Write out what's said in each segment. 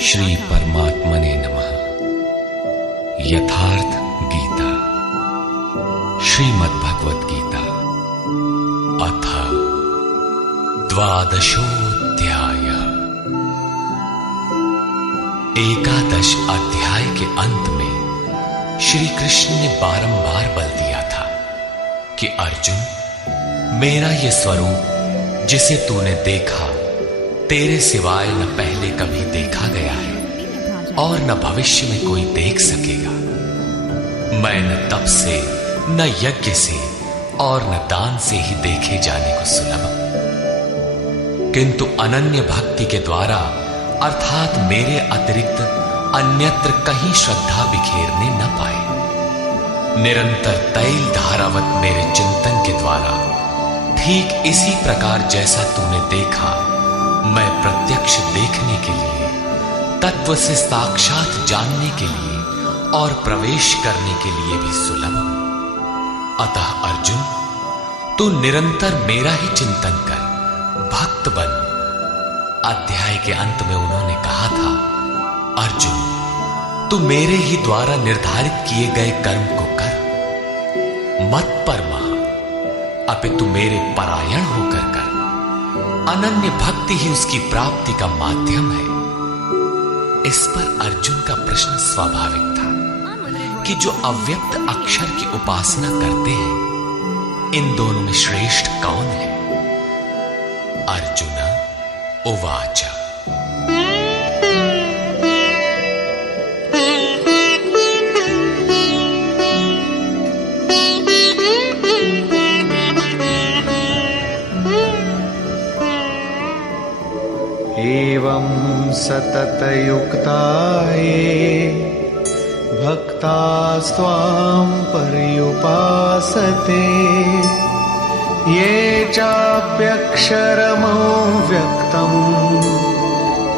श्री परमात्मने नमः। यथार्थ गीता, श्रीमद्भगवत गीता, अथ द्वादशोऽध्याय। एकादश अध्याय के अंत में श्री कृष्ण ने बारंबार बल दिया था कि अर्जुन, मेरा यह स्वरूप जिसे तूने देखा तेरे सिवाय न पहले कभी देखा गया है और न भविष्य में कोई देख सकेगा। मैं न तप से, न यज्ञ से और न दान से ही देखे जाने को सुलभ, किंतु अनन्य भक्ति के द्वारा अर्थात मेरे अतिरिक्त अन्यत्र कहीं श्रद्धा बिखेरने न पाए। निरंतर तैल धारावत मेरे चिंतन के द्वारा ठीक इसी प्रकार जैसा तूने देखा, मैं प्रत्यक्ष देखने के लिए, तत्व से साक्षात जानने के लिए और प्रवेश करने के लिए भी सुलभ हूं। अतः अर्जुन, तू निरंतर मेरा ही चिंतन कर, भक्त बन। अध्याय के अंत में उन्होंने कहा था, अर्जुन, तू मेरे ही द्वारा निर्धारित किए गए कर्म को कर, मत परमा, अपितु मेरे परायण होकर कर। अनन्य भक्ति ही उसकी प्राप्ति का माध्यम है। इस पर अर्जुन का प्रश्न स्वाभाविक था कि जो अव्यक्त अक्षर की उपासना करते हैं, इन दोनों में श्रेष्ठ कौन है? अर्जुन उवाच। एवं सततयुक्ता ये भक्तास्त्वां पर्युपासते, ये चाप्यक्षरमव्यक्तं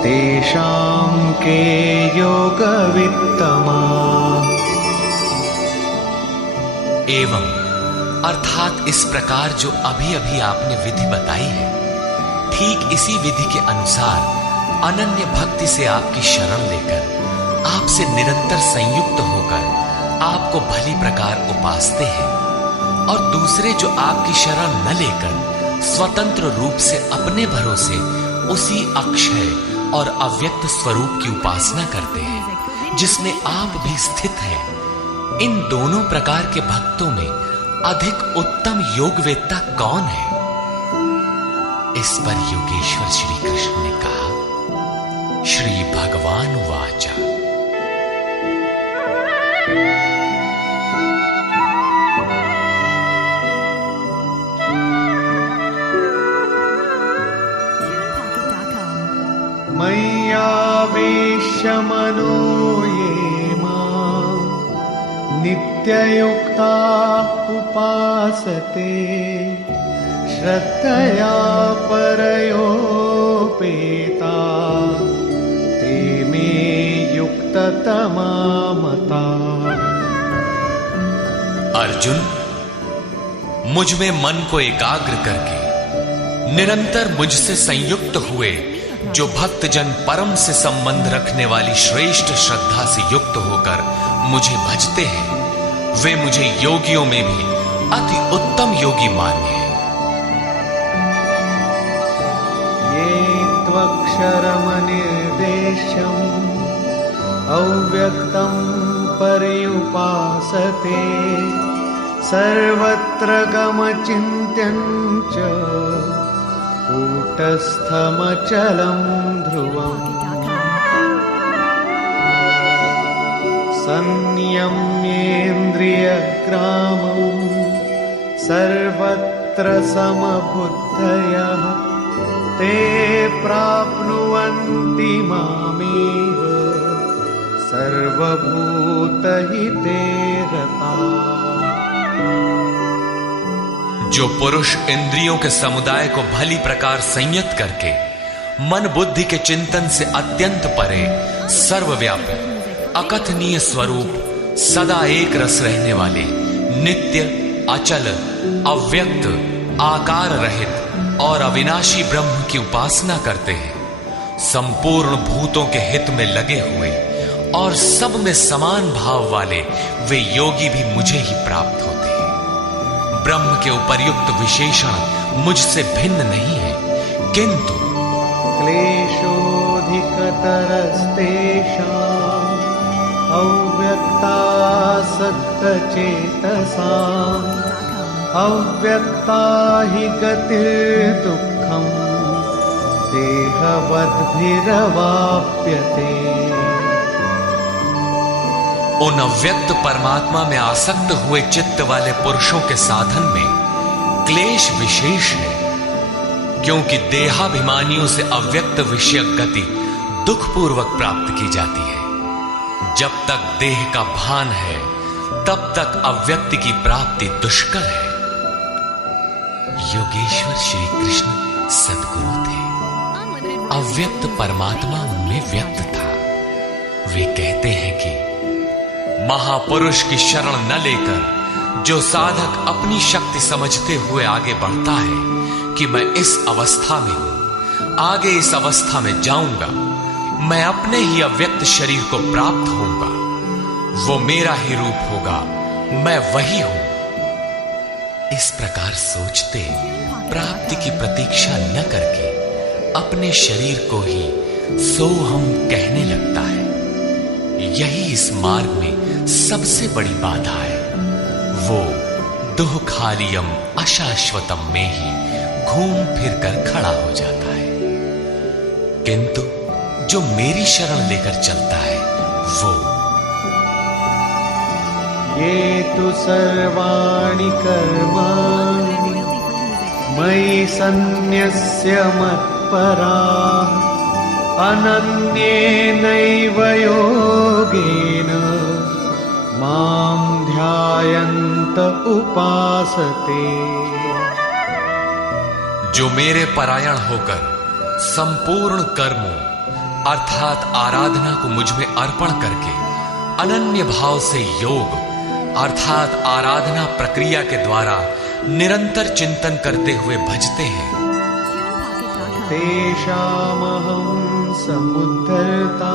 तेषां के योगवित्तमा। एवं अर्थात इस प्रकार जो अभी अभी आपने विधि बताई है, ठीक इसी विधि के अनुसार अनन्य भक्ति से आपकी शरण लेकर आपसे निरंतर संयुक्त होकर आपको भली प्रकार उपासते हैं, और दूसरे जो आपकी शरण न लेकर स्वतंत्र रूप से अपने भरोसे उसी अक्षय और अव्यक्त स्वरूप की उपासना करते हैं जिसमें आप भी स्थित हैं। इन दोनों प्रकार के भक्तों में अधिक उत्तम योगवेत्ता कौन है? इस पर योगेश्वर श्री कृष्ण ने कहा, श्री भगवान वाचा। मय्यावेश्य मनो ये मां नित्ययुक्ता उपासते, श्रद्धया परयोपेता ते मे युक्ततमा मता। अर्जुन, मुझ में मन को एकाग्र करके निरंतर मुझसे संयुक्त हुए जो भक्तजन परम से संबंध रखने वाली श्रेष्ठ श्रद्धा से युक्त होकर मुझे भजते हैं, वे मुझे योगियों में भी अति उत्तम योगी मान्य हैं। त्वक्षरमनिर्देश्यम् अव्यक्तं पर्युपासते, सर्वत्र गमचिन्त्यं च कूटस्थमचलं ध्रुवम्, संयम्येन्द्रियग्रामं सर्वत्र समबुद्धयः, ते प्राप्नुवन्ति मामेव सर्वभूतहिते रताः। जो पुरुष इंद्रियों के समुदाय को भली प्रकार संयत करके मन बुद्धि के चिंतन से अत्यंत परे सर्वव्यापी अकथनीय स्वरूप सदा एक रस रहने वाले नित्य अचल अव्यक्त आकार रहित और अविनाशी ब्रह्म की उपासना करते हैं, संपूर्ण भूतों के हित में लगे हुए और सब में समान भाव वाले वे योगी भी मुझे ही प्राप्त होते हैं। ब्रह्म के उपर्युक्त विशेषण मुझसे भिन्न नहीं है, किंतु क्लेशोऽधिकतरस्तेषाम् अव्यक्तासक्तचेतसाम् अव्यक्ता हि गतिर्दुःखम् देहवद्भिरवाप्यते। उन अव्यक्त परमात्मा में आसक्त हुए चित्त वाले पुरुषों के साधन में क्लेश विशेष है, क्योंकि देहाभिमानियों से अव्यक्त विषयक गति दुखपूर्वक प्राप्त की जाती है। जब तक देह का भान है तब तक अव्यक्त की प्राप्ति दुष्कर है। योगेश्वर श्री कृष्ण सद्गुरु थे। अव्यक्त परमात्मा उनमें व्यक्त था। वे कहते हैं कि महापुरुष की शरण न लेकर जो साधक अपनी शक्ति समझते हुए आगे बढ़ता है कि मैं इस अवस्था में हूं, आगे इस अवस्था में जाऊंगा, मैं अपने ही अव्यक्त शरीर को प्राप्त होऊंगा, वो मेरा ही रूप होगा, मैं वही हूं। इस प्रकार सोचते प्राप्ति की प्रतीक्षा न करके अपने शरीर को ही सोहम कहने लगता है। यही इस मार्ग में सबसे बड़ी बाधा है। वो दुःखालियम अशाश्वतम में ही घूम फिर कर खड़ा हो जाता है। किंतु जो मेरी शरण लेकर चलता है वो ये तु सर्वाणि कर्माणि मयि सन्न्यस्य मत्पराः अनन्येनैव योगेन मां ध्यायन्त उपासते। जो मेरे परायण होकर संपूर्ण कर्मों अर्थात आराधना को मुझ में अर्पण करके अनन्य भाव से योग अर्थात आराधना प्रक्रिया के द्वारा निरंतर चिंतन करते हुए भजते हैं। तेषामहं समुद्धर्ता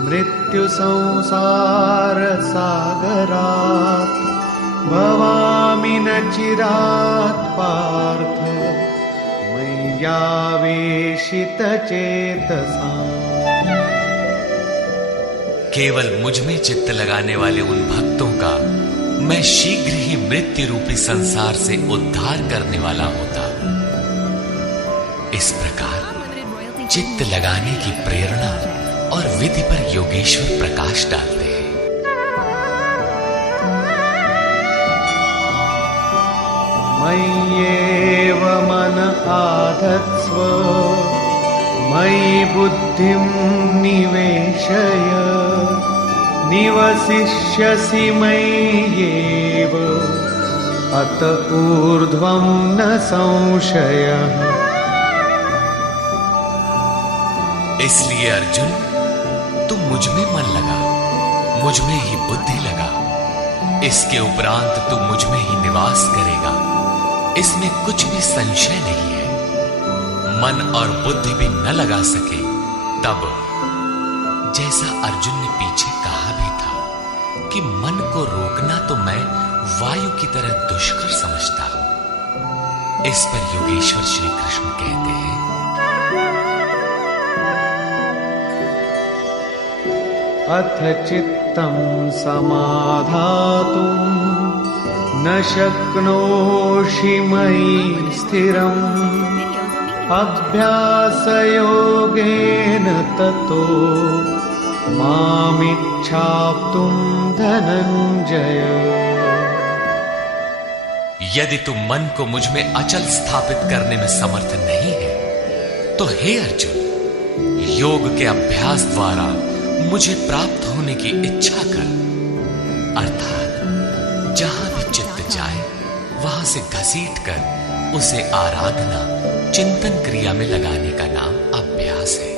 मृत्यु संसार सागरात् भवामि न चिरात् पार्थ मय्यावेशितचेतसाम्। केवल मुझ में चित्त लगाने वाले उन भक्तों का मैं शीघ्र ही मृत्यु रूपी संसार से उद्धार करने वाला होता। इस प्रकार चित्त लगाने की प्रेरणा और विधि पर योगेश्वर प्रकाश डालते हैं। मय्येव मन आधत्स्व मयि बुद्धिं निवेशय निवसिष्यसि मय्येव अत ऊर्ध्वं न संशयः। इसलिए अर्जुन तू मुझ में मन लगा, मुझ में ही बुद्धि लगा, इसके उपरांत तू मुझ में ही निवास करेगा, इसमें कुछ भी संशय नहीं है। मन और बुद्धि भी न लगा सके तब जैसा अर्जुन ने पीछे कहा भी था कि मन को रोकना तो मैं वायु की तरह दुष्कर समझता हूं। इस पर योगेश्वर श्री कृष्ण कहते हैं अथ चित्तं समाधातुं न शक्नोषि मयि स्थिरम् अभ्यासयोगेन ततो मामिच्छाप्तुं धनंजय। यदि तुम मन को मुझ में अचल स्थापित करने में समर्थ नहीं है तो हे अर्जुन योग के अभ्यास द्वारा मुझे प्राप्त होने की इच्छा कर। अर्थात जहां भी चित्त जाए वहां से घसीट कर उसे आराधना चिंतन क्रिया में लगाने का नाम अभ्यास है।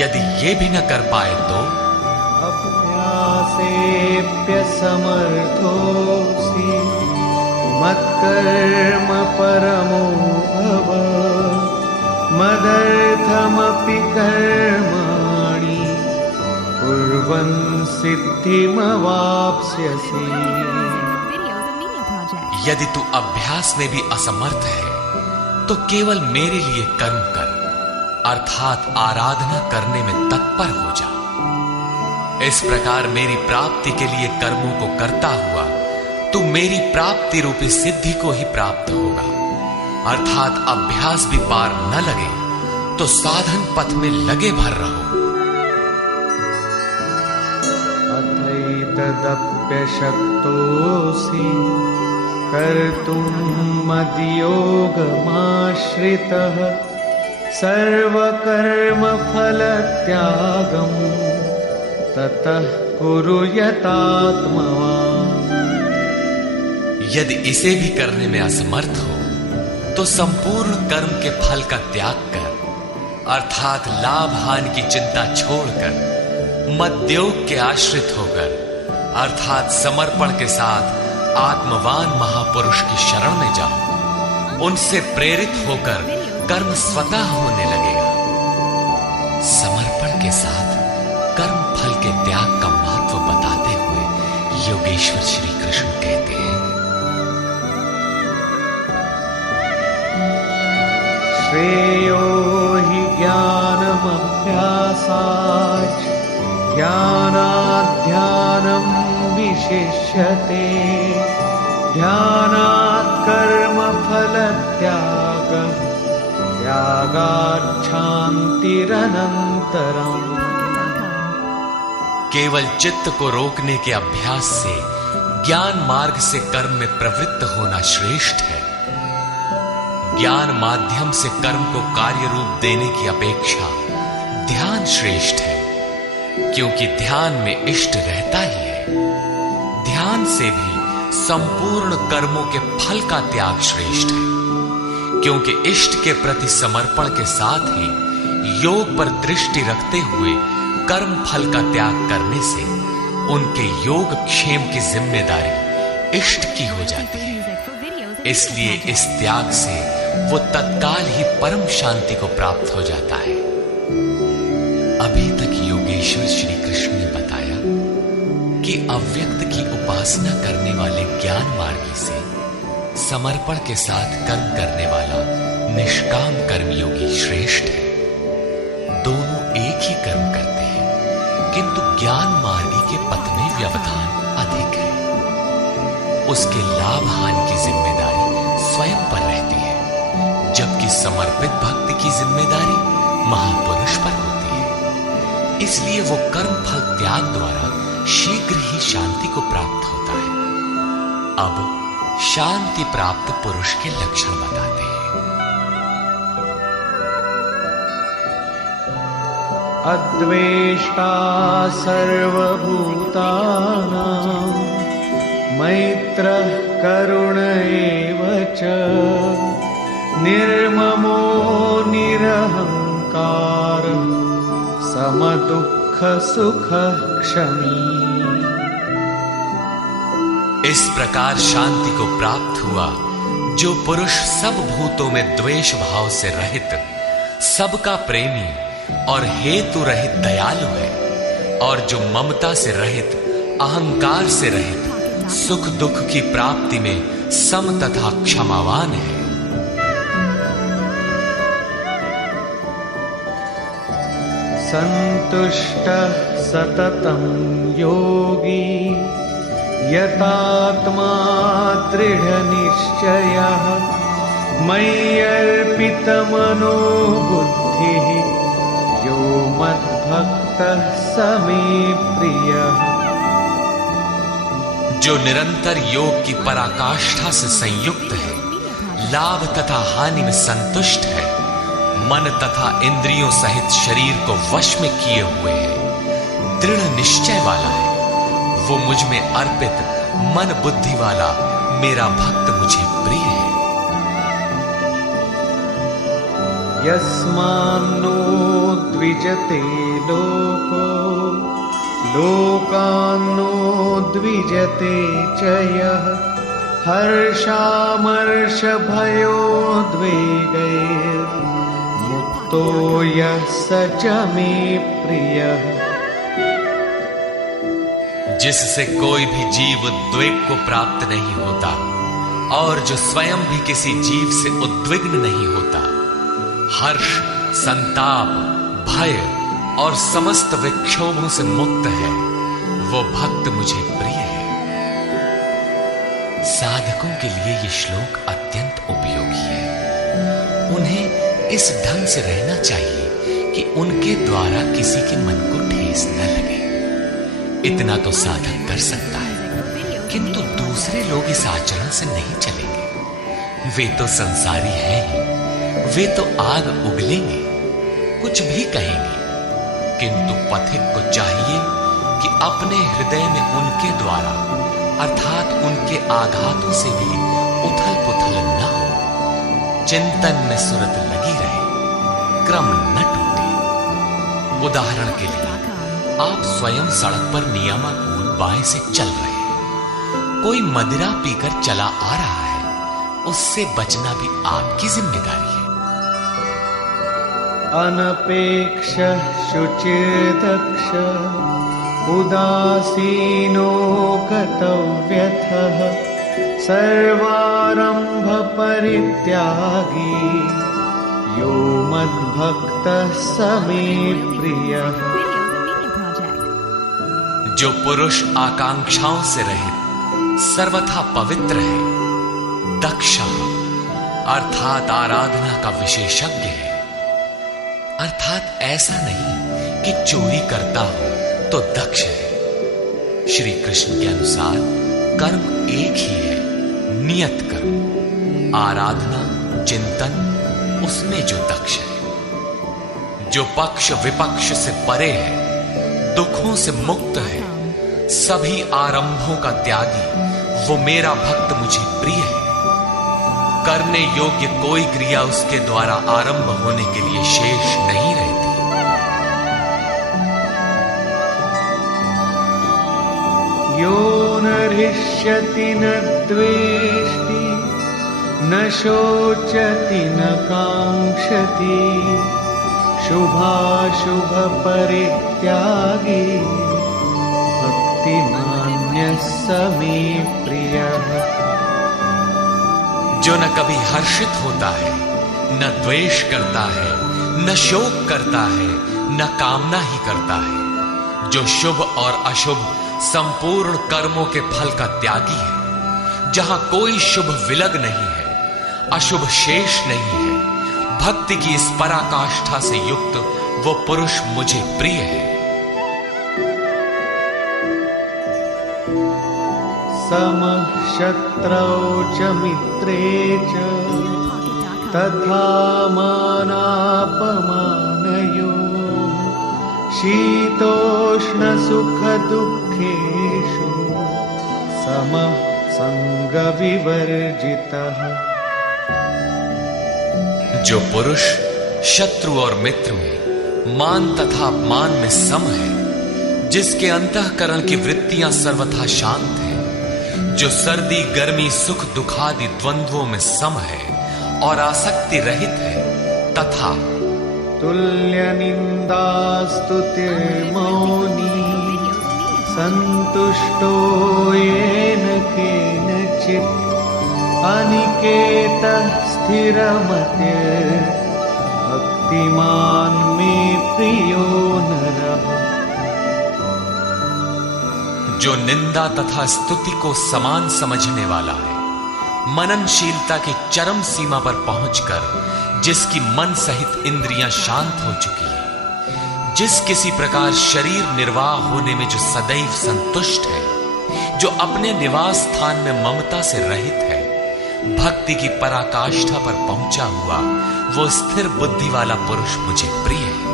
यदि ये भी न कर पाए तो अभ्यासेऽप्यसमर्थोऽसि मत्कर्म परमो भव मदर्थम यान्यपि कर्माणि कुर्वन् सिद्धिमवाप्स्यसि। यदि तू अभ्यास में भी असमर्थ है तो केवल मेरे लिए कर्म कर, अर्थात आराधना करने में तत्पर हो जा। इस प्रकार मेरी प्राप्ति के लिए कर्मों को करता हुआ तू मेरी प्राप्ति रूपी सिद्धि को ही प्राप्त होगा। अर्थात अभ्यास भी पार न लगे तो साधन पथ में लगे भर रहो। अथैतदप्यशक्तोऽसि कर्तुं मद्योगमाश्रितः सर्वकर्मफलत्यागं ततः कुरु यतात्मवान्। यदि इसे भी करने में असमर्थ हो तो संपूर्ण कर्म के फल का त्याग कर, अर्थात लाभ हानि की चिंता छोड़कर मद्योग के आश्रित होकर, अर्थात समर्पण के साथ आत्मवान महापुरुष की शरण में जाओ। उनसे प्रेरित होकर कर्म स्वतः होने लगेगा। समर्पण के साथ कर्म फल के त्याग का महत्व बताते हुए योगेश्वर श्री कृष्ण कहते हैं, श्रेयो हि ज्ञानमभ्यासाच् ज्ञानाध्यानं विशिष्यते ध्यानात् कर्मफलत्यागः त्यागात् शान्तिरनन्तरम्। केवल चित्त को रोकने के अभ्यास से ज्ञान मार्ग से कर्म में प्रवृत्त होना श्रेष्ठ है। ज्ञान माध्यम से कर्म को कार्य रूप देने की अपेक्षा ध्यान श्रेष्ठ है, क्योंकि ध्यान में इष्ट रहता ही है। ध्यान से भी संपूर्ण कर्मों के फल का त्याग श्रेष्ठ है, क्योंकि इष्ट के प्रति समर्पण के साथ ही योग पर दृष्टि रखते हुए कर्म फल का त्याग करने से उनके योग क्षेम की जिम्मेदारी इष्ट की हो जाती है। इसलिए इस त्याग से वो तत्काल ही परम शांति को प्राप्त हो जाता है। अभी तक योगेश्वर श्री कृष्ण ने बताया कि अव्यक्त की उपासना करने वाले ज्ञान मार्गी से समर्पण के साथ कर्म करने वाला निष्काम कर्मयोगी श्रेष्ठ है। दोनों एक ही कर्म करते हैं, किंतु ज्ञान मार्गी के पथ में व्यवधान अधिक है। उसके लाभ हानि की जिम्मेदारी स्वयं पर रहती है, जबकि समर्पित भक्ति की जिम्मेदारी महापुरुष पर होती है। इसलिए वो कर्म फल त्याग द्वारा शीघ्र ही शांति को प्राप्त होता है। अब शांति प्राप्त पुरुष के लक्षण बताते हैं। अद्वेष्टा सर्वभूतानां मैत्रः करुण एव च निर्ममो निरहंकारः समदुःख सुखः क्षमी। इस प्रकार शांति को प्राप्त हुआ जो पुरुष सब भूतों में द्वेष भाव से रहित, सबका प्रेमी और हेतु रहित दयालु है, और जो ममता से रहित, अहंकार से रहित, सुख दुख की प्राप्ति में सम तथा क्षमावान है। संतुष्टः सततं योगी यतात्मा दृढनिश्चयः मय्यर्पितमनो बुद्धिः यो मद्भक्तः स मे प्रियः। जो निरंतर योग की पराकाष्ठा से संयुक्त है, लाभ तथा हानि में संतुष्ट है, मन तथा इंद्रियों सहित शरीर को वश में किए हुए है, दृढ़ निश्चय वाला है, वो मुझ में अर्पित मन बुद्धि वाला मेरा भक्त मुझे प्रिय है। यस्मान्नो द्विजते लोको लोकान्नो द्विजते च यः हर्षामर्षभयोद्वेगैर्मुक्तो मुक्तो यः स च मे प्रियः। जिससे कोई भी जीव उद्वेग को प्राप्त नहीं होता और जो स्वयं भी किसी जीव से उद्विग्न नहीं होता, हर्ष, संताप, भय और समस्त विक्षोभों से मुक्त है, वो भक्त मुझे प्रिय है। साधकों के लिए ये श्लोक अत्यंत उपयोगी है। उन्हें इस ढंग से रहना चाहिए कि उनके द्वारा किसी के मन को ठेस न लगे। इतना तो साधक कर सकता है, किंतु दूसरे लोग इस आचरण से नहीं चलेंगे। वे तो संसारी हैं ही, वे तो आग उगलेंगे, कुछ भी कहेंगे, किंतु पथिक को चाहिए कि अपने हृदय में उनके द्वारा अर्थात उनके आघातों से भी उथल पुथल न हो, चिंतन में सुरत लगी रहे, क्रम न टूटे। उदाहरण के लिए आप स्वयं सड़क पर नियमानुसार बाएं से चल रहे हैं, कोई मदिरा पीकर चला आ रहा है, उससे बचना भी आपकी जिम्मेदारी है। अनपेक्ष शुचिर्दक्ष उदासीनो गतव्यथः सर्वारंभ परित्यागी यो मद्भक्तः स मे प्रियः। जो पुरुष आकांक्षाओं से रहित सर्वथा पवित्र है, दक्ष अर्थात आराधना का विशेषज्ञ है, अर्थात ऐसा नहीं कि चोरी करता हो तो दक्ष है। श्री कृष्ण के अनुसार कर्म एक ही है, नियत कर्म, आराधना, चिंतन, उसमें जो दक्ष है। जो पक्ष विपक्ष से परे है, दुखों से मुक्त है, सभी आरंभों का त्यागी, वो मेरा भक्त मुझे प्रिय है। करने योग्य कोई क्रिया उसके द्वारा आरंभ होने के लिए शेष नहीं रहती। यो न हृष्यति न द्वेष्टि न शोचति न कांक्षति शुभाशुभ परित्यागी भक्तिमान्यः स मे प्रियः। जो न कभी हर्षित होता है, न द्वेष करता है, न शोक करता है, न कामना ही करता है, जो शुभ और अशुभ संपूर्ण कर्मों के फल का त्यागी है, जहां कोई शुभ विलग नहीं है, अशुभ शेष नहीं है, भक्ति की इस पराकाष्ठा से युक्त वो पुरुष मुझे प्रिय है। समः शत्रौ च मित्रे च तथा मानापमानयोः शीतोष्ण सुख दुःखेषु समः संग विवर्जितः। जो पुरुष शत्रु और मित्र में, मान तथा अपमान में सम है, जिसके अंतःकरण की वृत्तियां सर्वथा शांत हैं, जो सर्दी गर्मी सुख दुखादि द्वंद्वों में सम है और आसक्ति रहित है, तथा तुल्य निंदा स्तुतिर्मौनी संतुष्टो येन केनचित् अनिकेतः स्थिरमतिर् भक्तिमान् मे प्रियो नरः। जो निंदा तथा स्तुति को समान समझने वाला है, मननशीलता की चरम सीमा पर पहुंचकर जिसकी मन सहित इंद्रियां शांत हो चुकी है, जिस किसी प्रकार शरीर निर्वाह होने में जो सदैव संतुष्ट है, जो अपने निवास स्थान में ममता से रहित है, भक्ति की पराकाष्ठा पर पहुंचा हुआ वो स्थिर बुद्धि वाला पुरुष मुझे प्रिय है।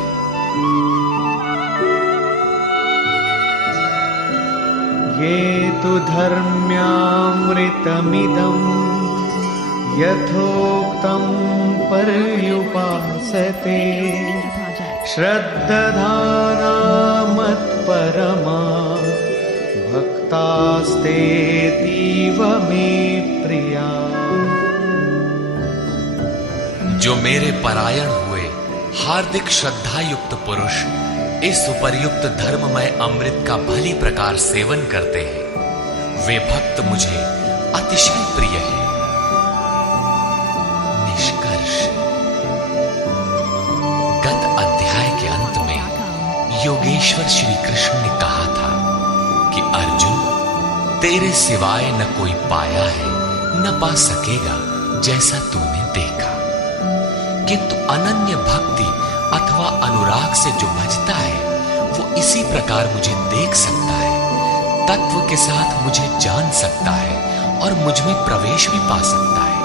ये तु धर्म्यामृतमिदं यथोक्तं पर्युपासते श्रद्धाना मत्परमा भक्तास्तेतीव मे प्रिया। जो मेरे परायण हुए हार्दिक श्रद्धा युक्त पुरुष इस उपर्युक्त धर्ममय अमृत का भली प्रकार सेवन करते हैं। वे भक्त मुझे अतिशय प्रिय हैं। निष्कर्ष, गत अध्याय के अंत में योगेश्वर श्री कृष्ण ने कहा था कि अर्जुन, तेरे सिवाय न कोई पाया है न पा सकेगा जैसा तूने देखा, किंतु अनन्य भक्ति अथवा अनुराग से जो भजता है वो इसी प्रकार मुझे देख सकता है, तत्व के साथ मुझे जान सकता है और मुझ में प्रवेश भी पा सकता है।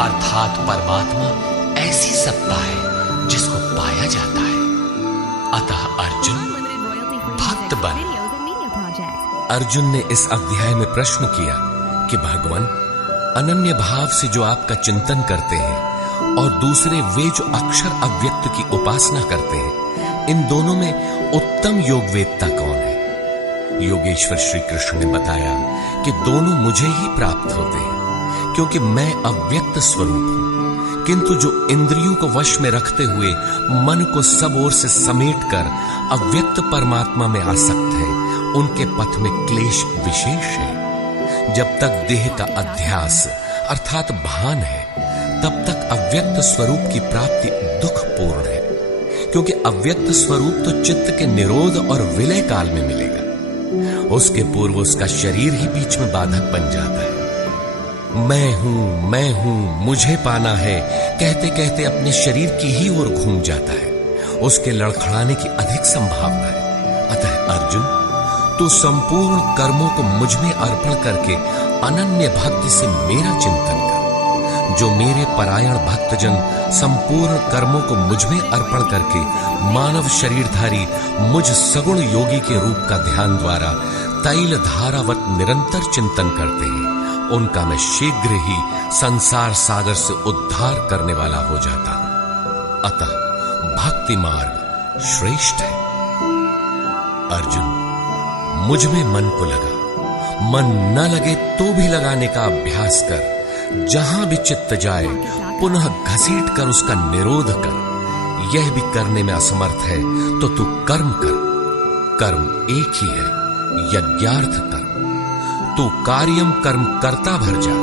अर्थात परमात्मा ऐसी सत्ता है जिसको पाया जाता है। अतः अर्जुन, भक्त बन। अर्जुन ने इस अध्याय में प्रश्न किया कि भगवान, अनन्य भाव से जो आपका चिंतन करते हैं और दूसरे वे जो अक्षर अव्यक्त की उपासना करते हैं, इन दोनों में उत्तम योग वेदता कौन है? योगेश्वर श्री कृष्ण ने बताया कि दोनों मुझे ही प्राप्त होते हैं, क्योंकि मैं अव्यक्त स्वरूप हूं, किंतु जो इंद्रियों को वश में रखते हुए मन को सब ओर से समेट कर अव्यक्त परमात्मा में आसक्त है, उनके पथ में क्लेश विशेष है। जब तक देह का अध्यास अर्थात भान है, तब तक अव्यक्त स्वरूप की प्राप्ति दुखपूर्ण है, क्योंकि अव्यक्त स्वरूप तो चित्त के निरोध और विलय काल में मिलेगा। उसके पूर्व उसका शरीर ही बीच में बाधक बन जाता है। मैं हूं, मुझे पाना है कहते कहते अपने शरीर की ही ओर घूम जाता है। उसके लड़खड़ाने की अधिक संभावना है। अतः अर्जुन, तू संपूर्ण कर्मों को मुझ में अर्पण करके अनन्य भक्ति से मेरा चिंतन कर। जो मेरे परायण भक्तजन संपूर्ण कर्मों को मुझ में अर्पण करके मानव शरीरधारी मुझ सगुण योगी के रूप का ध्यान द्वारा तैल धारावत निरंतर चिंतन करते हैं, उनका मैं शीघ्र ही संसार सागर से उद्धार करने वाला हो जाता हूं। अतः भक्ति मार्ग श्रेष्ठ है। अर्जुन, मुझ में मन को लगा, मन न लगे तो भी लगाने का अभ्यास कर। जहां भी चित्त जाए पुनः घसीट कर उसका निरोध कर। यह भी करने में असमर्थ है तो तू कर्म कर। कर्म एक ही है, यज्ञार्थ कर्म। तू कार्यम कर्म करता भर जा,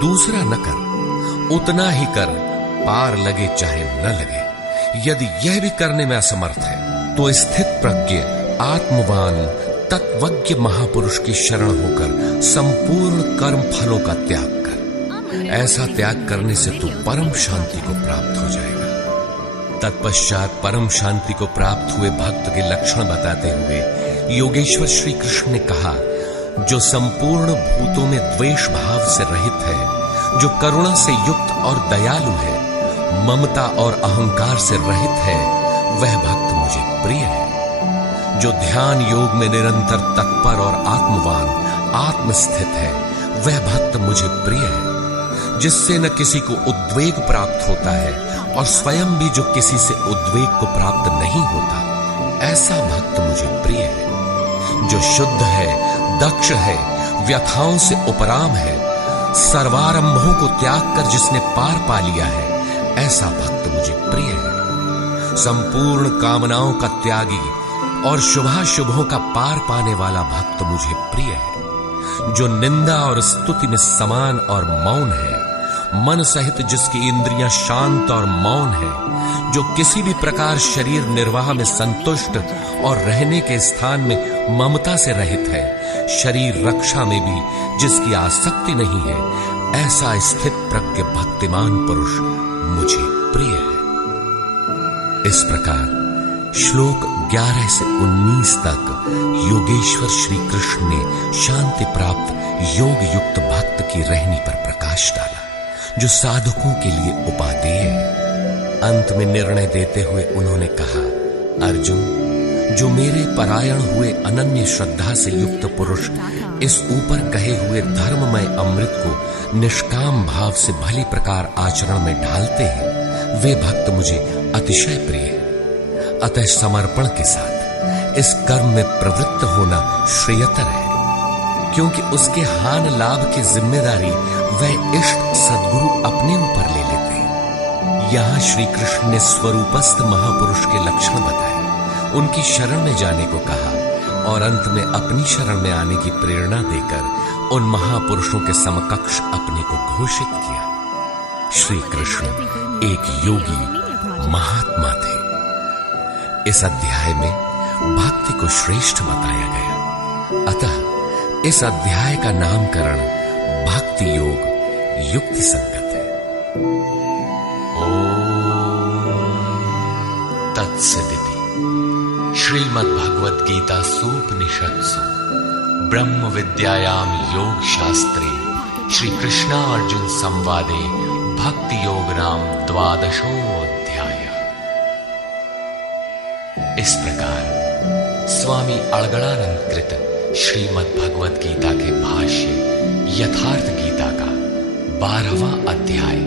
दूसरा न कर। उतना ही कर, पार लगे चाहे न लगे। यदि यह भी करने में असमर्थ है तो स्थित प्रज्ञ आत्मवान तत्वज्ञ महापुरुष की शरण होकर संपूर्ण कर्म फलों का त्याग कर। ऐसा त्याग करने से तू परम शांति को प्राप्त हो जाएगा। तत्पश्चात परम शांति को प्राप्त हुए भक्त के लक्षण बताते हुए योगेश्वर श्री कृष्ण ने कहा, जो संपूर्ण भूतों में द्वेष भाव से रहित है, जो करुणा से युक्त और दयालु है, ममता और अहंकार से रहित है, वह भक्त मुझे प्रिय है। जो ध्यान योग में निरंतर तत्पर और आत्मवान आत्मस्थित है, वह भक्त मुझे प्रिय है। जिससे न किसी को उद्वेग प्राप्त होता है और स्वयं भी जो किसी से उद्वेग को प्राप्त नहीं होता, ऐसा भक्त मुझे प्रिय है। जो शुद्ध है, दक्ष है, व्यथाओं से उपराम है, सर्वारंभों को त्याग कर जिसने पार पा लिया है, ऐसा भक्त मुझे प्रिय है। संपूर्ण कामनाओं का त्यागी और शुभाशुभों का पार पाने वाला भक्त मुझे प्रिय है। जो निंदा और स्तुति में समान और मौन है, मन सहित जिसकी इंद्रियां शांत और मौन है, जो किसी भी प्रकार शरीर निर्वाह में संतुष्ट और रहने के स्थान में ममता से रहित है, शरीर रक्षा में भी जिसकी आसक्ति नहीं है, ऐसा स्थित प्रज्ञ भक्तिमान पुरुष मुझे प्रिय है। इस प्रकार श्लोक 11 से 19 तक योगेश्वर श्री कृष्ण ने शांति प्राप्त योग युक्त भक्त की रहनी पर प्रकाश डाला, जो साधकों के लिए उपादेय है। अंत में निर्णय देते हुए उन्होंने कहा, अर्जुन, जो मेरे परायण हुए अनन्य श्रद्धा से युक्त पुरुष इस ऊपर कहे हुए धर्ममय अमृत को निष्काम भाव से भली प्रकार आचरण में ढालते हैं, वे भक्त मुझे अतिशय प्रिय है। अतः समर्पण के साथ इस कर्म में प्रवृत्त होना श्रेयतर है, क्योंकि उसके हान लाभ की जिम्मेदारी वह इष्ट सद्गुरु अपने ऊपर ले लेते हैं। यहां श्री कृष्ण ने स्वरूपस्थ महापुरुष के लक्षण बताए, उनकी शरण में जाने को कहा और अंत में अपनी शरण में आने की प्रेरणा देकर उन महापुरुषों के समकक्ष अपने को घोषित किया। श्री कृष्ण एक योगी महात्मा थे। इस अध्याय में भक्ति को श्रेष्ठ बताया गया, अतः इस अध्याय का नामकरण भक्ति योग युक्ति संगत है। तत्सदिति श्रीमद्भगवद गीता सूपनिषत्सु ब्रह्म विद्यायाम योग शास्त्रे श्री कृष्णा अर्जुन संवादे भक्ति योग नाम 12वां। इस प्रकार स्वामी अड़गड़ानंद कृत श्रीमद्भगवद गीता के भाष्य यथार्थ गीता का 12वां अध्याय